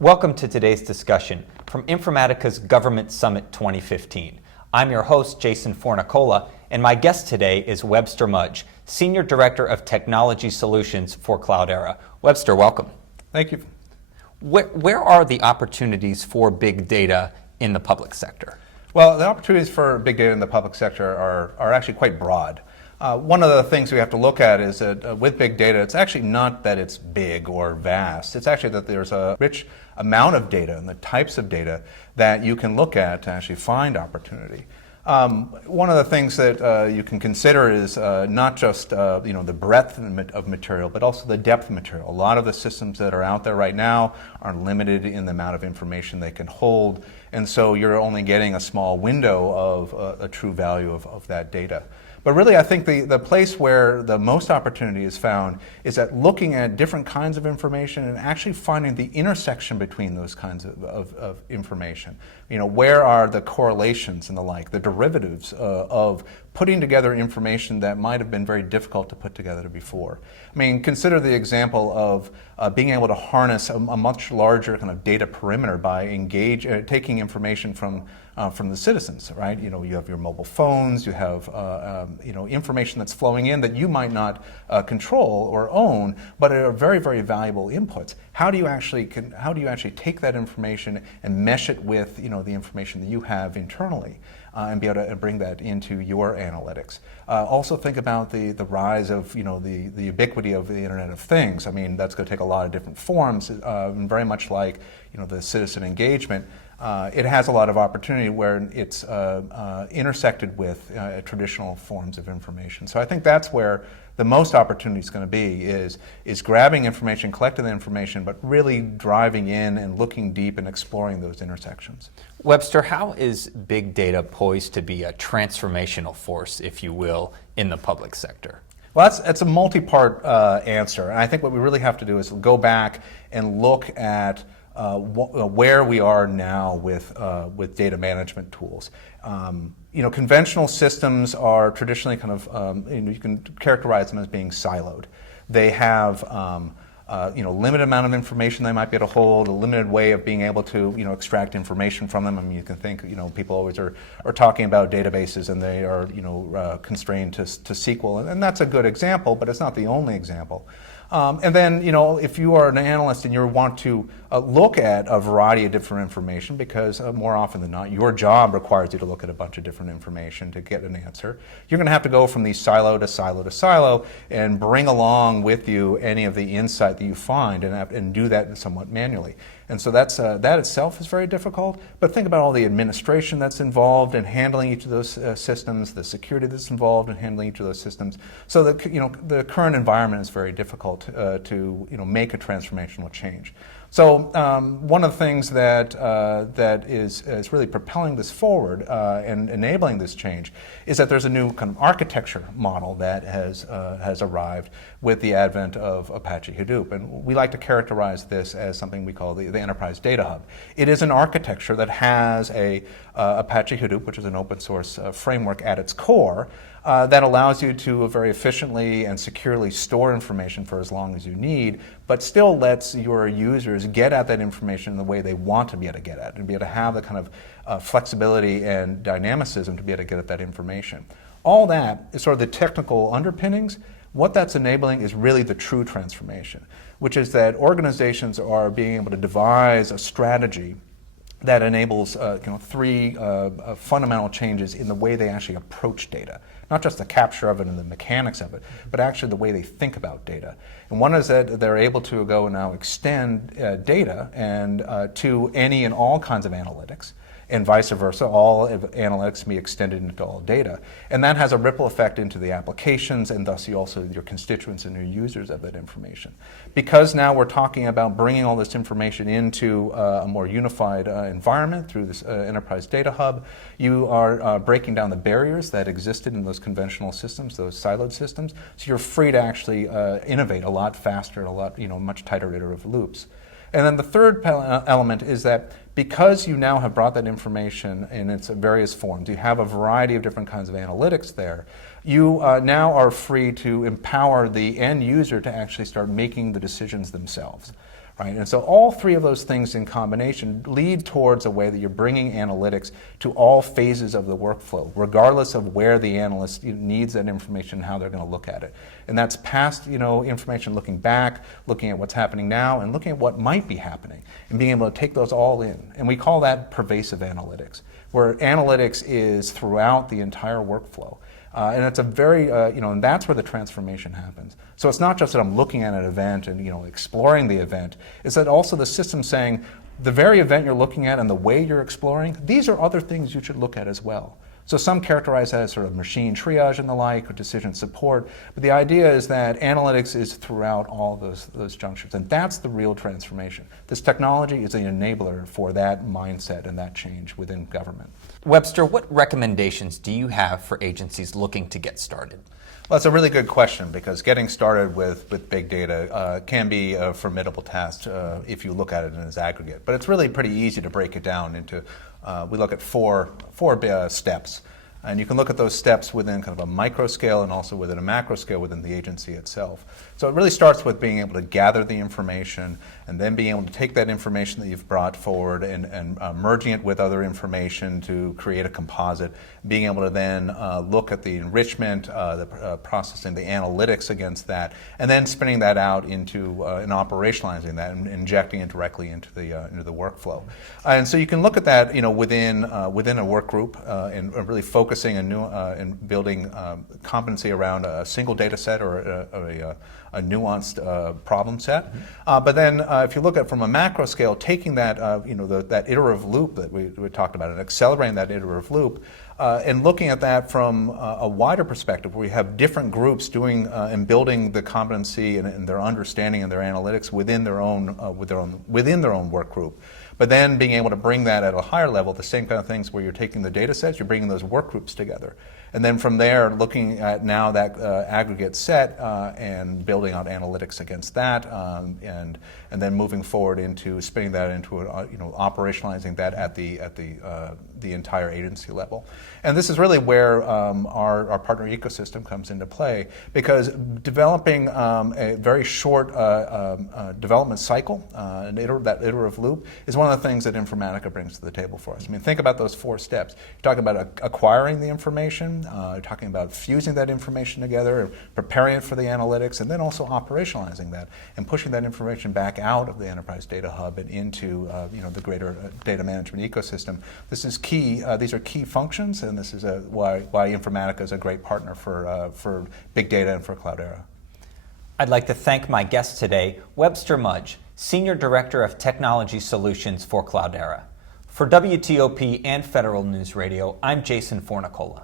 Welcome to today's discussion from Informatica's Government Summit 2015. I'm your host, Jason Fornicola, and my guest today is Webster Mudge, Senior Director of Technology Solutions for Cloudera. Webster, welcome. Thank you. Where are the opportunities for big data in the public sector? Well, the opportunities for big data in the public sector are actually quite broad. One of the things we have to look at is that with big data, it's actually not that it's big or vast. It's actually that there's a rich amount of data and the types of data that you can look at to actually find opportunity. One of the things that you can consider is not just the breadth of material, but also the depth of material. A lot of the systems that are out there right now are limited in the amount of information they can hold, and so you're only getting a small window of a true value of that data. But really, I think the place where the most opportunity is found is at looking at different kinds of information and actually finding the intersection between those kinds of information. Where are the correlations and the like, the derivatives of putting together information that might have been very difficult to put together before. I mean, consider the example of being able to harness a much larger kind of data perimeter by taking information from the citizens, right? You have your mobile phones, you have information that's flowing in that you might not control or own, but are very, very valuable inputs. How do you actually take that information and mesh it with the information that you have internally? And be able to bring that into your analytics. Also think about the rise of the ubiquity of the Internet of Things. I mean, that's going to take a lot of different forms, and very much like the citizen engagement. It has a lot of opportunity where it's intersected with traditional forms of information. So I think that's where the most opportunity is going to be is grabbing information, collecting the information, but really driving in and looking deep and exploring those intersections. Webster, how is big data poised to be a transformational force, if you will, in the public sector? Well, that's a multi-part answer, and I think what we really have to do is go back and look at where we are now with data management tools. Conventional systems are traditionally kind of, you can characterize them as being siloed. They have limited amount of information they might be able to hold, a limited way of being able to extract information from them. I mean, you can think people always are talking about databases and they are constrained to SQL, and that's a good example, but it's not the only example. And then, if you are an analyst and you want to look at a variety of different information, because more often than not, your job requires you to look at a bunch of different information to get an answer, you're going to have to go from the silo to silo to silo and bring along with you any of the insight that you find and do that somewhat manually. And so that itself is very difficult, but think about all the administration that's involved in handling each of those systems, the security that's involved in handling each of those systems. So the current environment is very difficult to make a transformational change. So one of the things that is really propelling this forward and enabling this change is that there's a new kind of architecture model that has arrived with the advent of Apache Hadoop. And we like to characterize this as something we call the Enterprise Data Hub. It is an architecture that has a Apache Hadoop, which is an open source framework at its core, that allows you to very efficiently and securely store information for as long as you need, but still lets your users get at that information in the way they want to be able to get at it, and be able to have the kind of flexibility and dynamicism to be able to get at that information. All that is sort of the technical underpinnings. What that's enabling is really the true transformation, which is that organizations are being able to devise a strategy that enables three fundamental changes in the way they actually approach data. Not just the capture of it and the mechanics of it, but actually the way they think about data. And one is that they're able to go and now extend data and to any and all kinds of analytics, and vice versa. All analytics can be extended into all data. And that has a ripple effect into the applications, and thus your constituents and your users of that information. Because now we're talking about bringing all this information into a more unified environment through this Enterprise Data Hub, you are breaking down the barriers that existed in those conventional systems, those siloed systems, so you're free to actually innovate a lot faster, a lot, much tighter iterative loops. And then the third element is that because you now have brought that information in its various forms, you have a variety of different kinds of analytics there, you now are free to empower the end user to actually start making the decisions themselves. right? And so all three of those things in combination lead towards a way that you're bringing analytics to all phases of the workflow, regardless of where the analyst needs that information and how they're going to look at it. And that's past, information, looking back, looking at what's happening now, and looking at what might be happening, and being able to take those all in. And we call that pervasive analytics, where analytics is throughout the entire workflow. And it's a very, and that's where the transformation happens. So it's not just that I'm looking at an event and, exploring the event. It's that also the system saying, the very event you're looking at and the way you're exploring, these are other things you should look at as well. So some characterize that as sort of machine triage and the like, or decision support. But the idea is that analytics is throughout all those junctures. And that's the real transformation. This technology is an enabler for that mindset and that change within government. Webster, what recommendations do you have for agencies looking to get started? Well, that's a really good question, because getting started with big data can be a formidable task if you look at it in its aggregate. But it's really pretty easy to break it down into, we look at four steps. And you can look at those steps within kind of a micro scale and also within a macro scale within the agency itself. So it really starts with being able to gather the information and then being able to take that information that you've brought forward and merging it with other information to create a composite, being able to then look at the enrichment, the processing, the analytics against that, and then spinning that out into and operationalizing that and injecting it directly into the workflow. And so you can look at that within a work group and really focusing and building competency around a single data set or a nuanced problem set. But then if you look at from a macro scale, taking that that iterative loop that we talked about and accelerating that iterative loop and looking at that from a wider perspective, where we have different groups doing and building the competency and their understanding and their analytics within their own work group. But then being able to bring that at a higher level, the same kind of things where you're taking the data sets, you're bringing those work groups together. And then from there, looking at now that aggregate set and building out analytics against that, and then moving forward into spinning that into operationalizing that at the entire agency level. And this is really where our partner ecosystem comes into play, because developing a very short development cycle, that iterative loop, is one of the things that Informatica brings to the table for us. I mean, think about those four steps. You're talking about acquiring the information, you're talking about fusing that information together, preparing it for the analytics, and then also operationalizing that and pushing that information back out of the enterprise data hub and into the greater data management ecosystem. This is key. These are key functions, and this is why Informatica is a great partner for big data and for Cloudera. I'd like to thank my guest today, Webster Mudge, Senior Director of Technology Solutions for Cloudera. For WTOP and Federal News Radio, I'm Jason Fornicola.